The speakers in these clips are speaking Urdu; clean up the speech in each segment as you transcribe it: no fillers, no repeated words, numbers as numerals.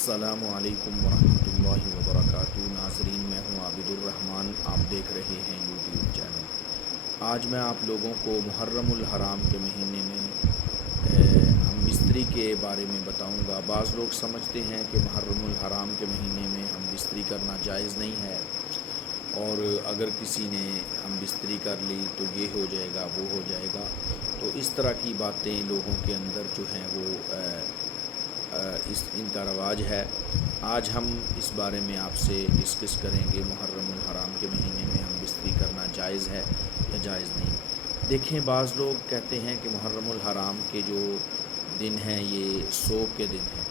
السلام علیکم ورحمۃ اللہ وبرکاتہ۔ ناظرین، میں ہوں عابد الرحمن، آپ دیکھ رہے ہیں یوٹیوب چینل۔ آج میں آپ لوگوں کو محرم الحرام کے مہینے میں ہم بستری کے بارے میں بتاؤں گا۔ بعض لوگ سمجھتے ہیں کہ محرم الحرام کے مہینے میں ہم بستری کرنا جائز نہیں ہے، اور اگر کسی نے ہم بستری کر لی تو یہ ہو جائے گا، وہ ہو جائے گا۔ تو اس طرح کی باتیں لوگوں کے اندر جو ہیں وہ ان کا رواج ہے۔ آج ہم اس بارے میں آپ سے ڈسکس کریں گے، محرم الحرام کے مہینے میں ہم بستری کرنا جائز ہے یا جائز نہیں۔ دیکھیں، بعض لوگ کہتے ہیں کہ محرم الحرام کے جو دن ہیں یہ سوگ کے دن ہیں،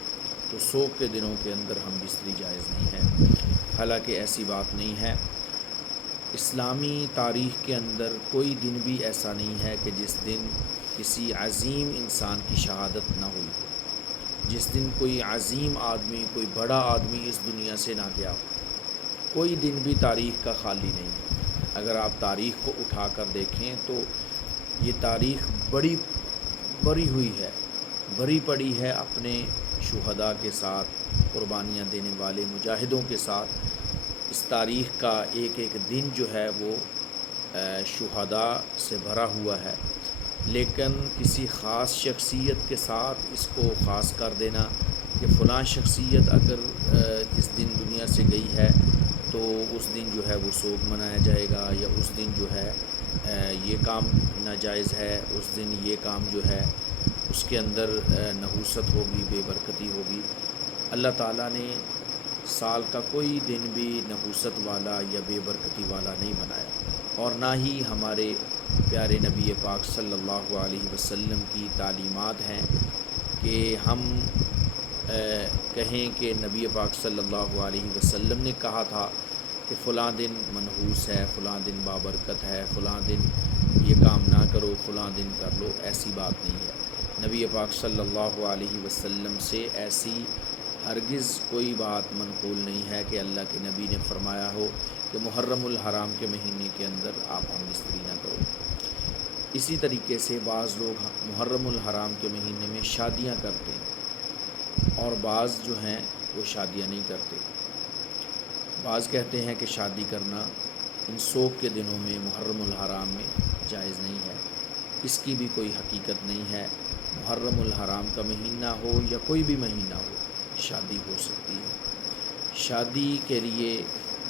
تو سوگ کے دنوں کے اندر ہم بستری جائز نہیں ہے۔ حالانکہ ایسی بات نہیں ہے۔ اسلامی تاریخ کے اندر کوئی دن بھی ایسا نہیں ہے کہ جس دن کسی عظیم انسان کی شہادت نہ ہوئی ہو، جس دن کوئی عظیم آدمی، کوئی بڑا آدمی اس دنیا سے نہ گیا ہو۔ کوئی دن بھی تاریخ کا خالی نہیں ہے۔ اگر آپ تاریخ کو اٹھا کر دیکھیں تو یہ تاریخ بڑی ہوئی ہے، بھری پڑی ہے اپنے شہداء کے ساتھ، قربانیاں دینے والے مجاہدوں کے ساتھ۔ اس تاریخ کا ایک ایک دن جو ہے وہ شہداء سے بھرا ہوا ہے، لیکن کسی خاص شخصیت کے ساتھ اس کو خاص کر دینا کہ فلاں شخصیت اگر اس دن دنیا سے گئی ہے تو اس دن جو ہے وہ سوگ منایا جائے گا، یا اس دن جو ہے یہ کام ناجائز ہے، اس دن یہ کام جو ہے اس کے اندر نحوست ہوگی، بے برکتی ہوگی۔ اللہ تعالیٰ نے سال کا کوئی دن بھی نحوست والا یا بے برکتی والا نہیں بنایا، اور نہ ہی ہمارے پیارے نبی پاک صلی اللہ علیہ وسلم کی تعلیمات ہیں کہ ہم کہیں کہ نبی پاک صلی اللہ علیہ وسلم نے کہا تھا کہ فلاں دن منحوس ہے، فلاں دن بابرکت ہے، فلاں دن یہ کام نہ کرو، فلاں دن کر لو۔ ایسی بات نہیں ہے۔ نبی پاک صلی اللہ علیہ وسلم سے ایسی ہرگز کوئی بات منقول نہیں ہے کہ اللہ کے نبی نے فرمایا ہو کہ محرم الحرام کے مہینے کے اندر آپ ہم بستری نہ کرو۔ اسی طریقے سے بعض لوگ محرم الحرام کے مہینے میں شادیاں کرتے ہیں، اور بعض جو ہیں وہ شادیاں نہیں کرتے۔ بعض کہتے ہیں کہ شادی کرنا ان سوگ کے دنوں میں محرم الحرام میں جائز نہیں ہے۔ اس کی بھی کوئی حقیقت نہیں ہے۔ محرم الحرام کا مہینہ ہو یا کوئی بھی مہینہ ہو، شادی ہو سکتی ہے۔ شادی کے لیے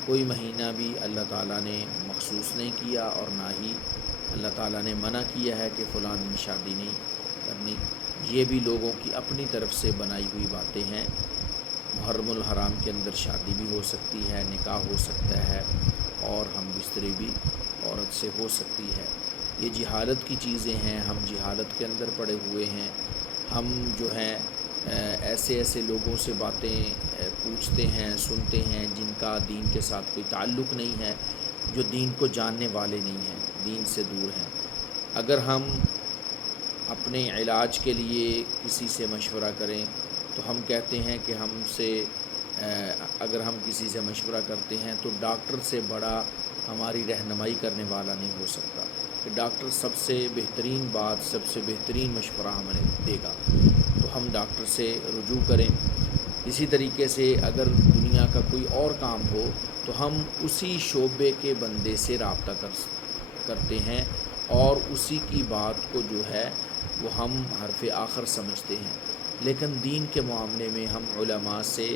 کوئی مہینہ بھی اللہ تعالیٰ نے مخصوص نہیں کیا، اور نہ ہی اللہ تعالیٰ نے منع کیا ہے کہ فلاں دن شادی نہیں کرنی۔ یہ بھی لوگوں کی اپنی طرف سے بنائی ہوئی باتیں ہیں۔ محرم الحرام کے اندر شادی بھی ہو سکتی ہے، نکاح ہو سکتا ہے، اور ہم بستری بھی عورت سے ہو سکتی ہے۔ یہ جہالت کی چیزیں ہیں، ہم جہالت کے اندر پڑے ہوئے ہیں۔ ہم جو ہیں ایسے لوگوں سے باتیں پوچھتے ہیں، سنتے ہیں جن کا دین کے ساتھ کوئی تعلق نہیں ہے، جو دین کو جاننے والے نہیں ہیں، دین سے دور ہیں۔ اگر ہم اپنے علاج کے لیے کسی سے مشورہ کریں تو ہم کہتے ہیں کہ اگر ہم کسی سے مشورہ کرتے ہیں تو ڈاکٹر سے بڑا ہماری رہنمائی کرنے والا نہیں ہو سکتا، کہ ڈاکٹر سب سے بہترین بات، سب سے بہترین مشورہ ہمیں دے گا، تو ہم ڈاکٹر سے رجوع کریں۔ اسی طریقے سے اگر دنیا کا کوئی اور کام ہو تو ہم اسی شعبے کے بندے سے رابطہ کرتے ہیں، اور اسی کی بات کو جو ہے وہ ہم حرف آخر سمجھتے ہیں۔ لیکن دین کے معاملے میں ہم علماء سے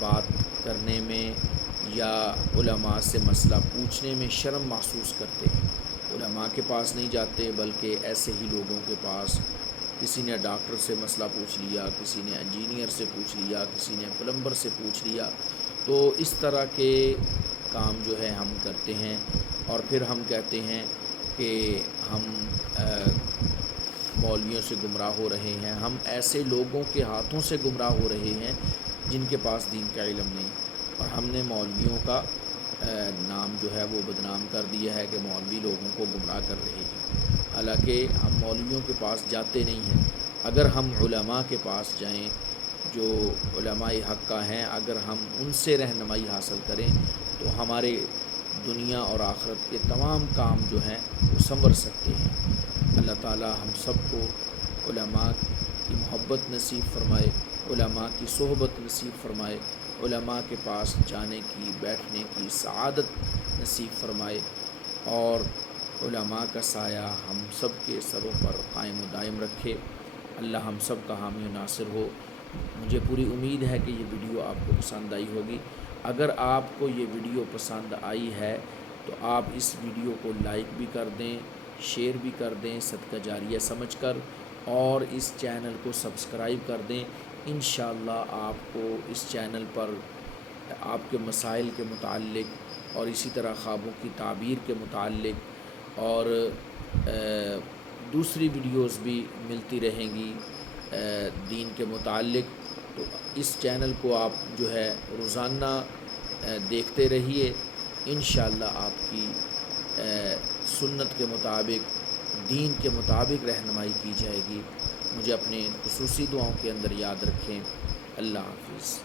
بات کرنے میں یا علماء سے مسئلہ پوچھنے میں شرم محسوس کرتے ہیں۔ علماء کے پاس نہیں جاتے، بلکہ ایسے ہی لوگوں کے پاس، کسی نے ڈاکٹر سے مسئلہ پوچھ لیا، کسی نے انجینئر سے پوچھ لیا، کسی نے پلمبر سے پوچھ لیا، تو اس طرح کے کام جو ہے ہم کرتے ہیں، اور پھر ہم کہتے ہیں کہ ہم مولویوں سے گمراہ ہو رہے ہیں، ہم ایسے لوگوں کے ہاتھوں سے گمراہ ہو رہے ہیں جن کے پاس دین کا علم نہیں، اور ہم نے مولویوں کا نام جو ہے وہ بدنام کر دیا ہے کہ مولوی لوگوں کو گمراہ کر رہے ہیں۔ حالانکہ ہم مولویوں کے پاس جاتے نہیں ہیں۔ اگر ہم علماء کے پاس جائیں جو علماء حق کا ہیں، اگر ہم ان سے رہنمائی حاصل کریں تو ہمارے دنیا اور آخرت کے تمام کام جو ہیں وہ سنور سکتے ہیں۔ اللہ تعالی ہم سب کو علماء کی محبت نصیب فرمائے، علماء کی صحبت نصیب فرمائے، علماء کے پاس جانے کی بیٹھنے کی سعادت نصیب فرمائے، اور علماء کا سایہ ہم سب کے سروں پر قائم و دائم رکھے۔ اللہ ہم سب کا حامی و ناصر ہو۔ مجھے پوری امید ہے کہ یہ ویڈیو آپ کو پسند آئی ہوگی۔ اگر آپ کو یہ ویڈیو پسند آئی ہے تو آپ اس ویڈیو کو لائک بھی کر دیں، شیئر بھی کر دیں صدقہ جاریہ سمجھ کر، اور اس چینل کو سبسکرائب کر دیں۔ انشاءاللہ آپ کو اس چینل پر آپ کے مسائل کے متعلق اور اسی طرح خوابوں کی تعبیر کے متعلق اور دوسری ویڈیوز بھی ملتی رہیں گی دین کے متعلق۔ تو اس چینل کو آپ جو ہے روزانہ دیکھتے رہیے، انشاءاللہ آپ کی سنت کے مطابق، دین کے مطابق رہنمائی کی جائے گی۔ مجھے اپنے خصوصی دعاؤں کے اندر یاد رکھیں۔ اللہ حافظ۔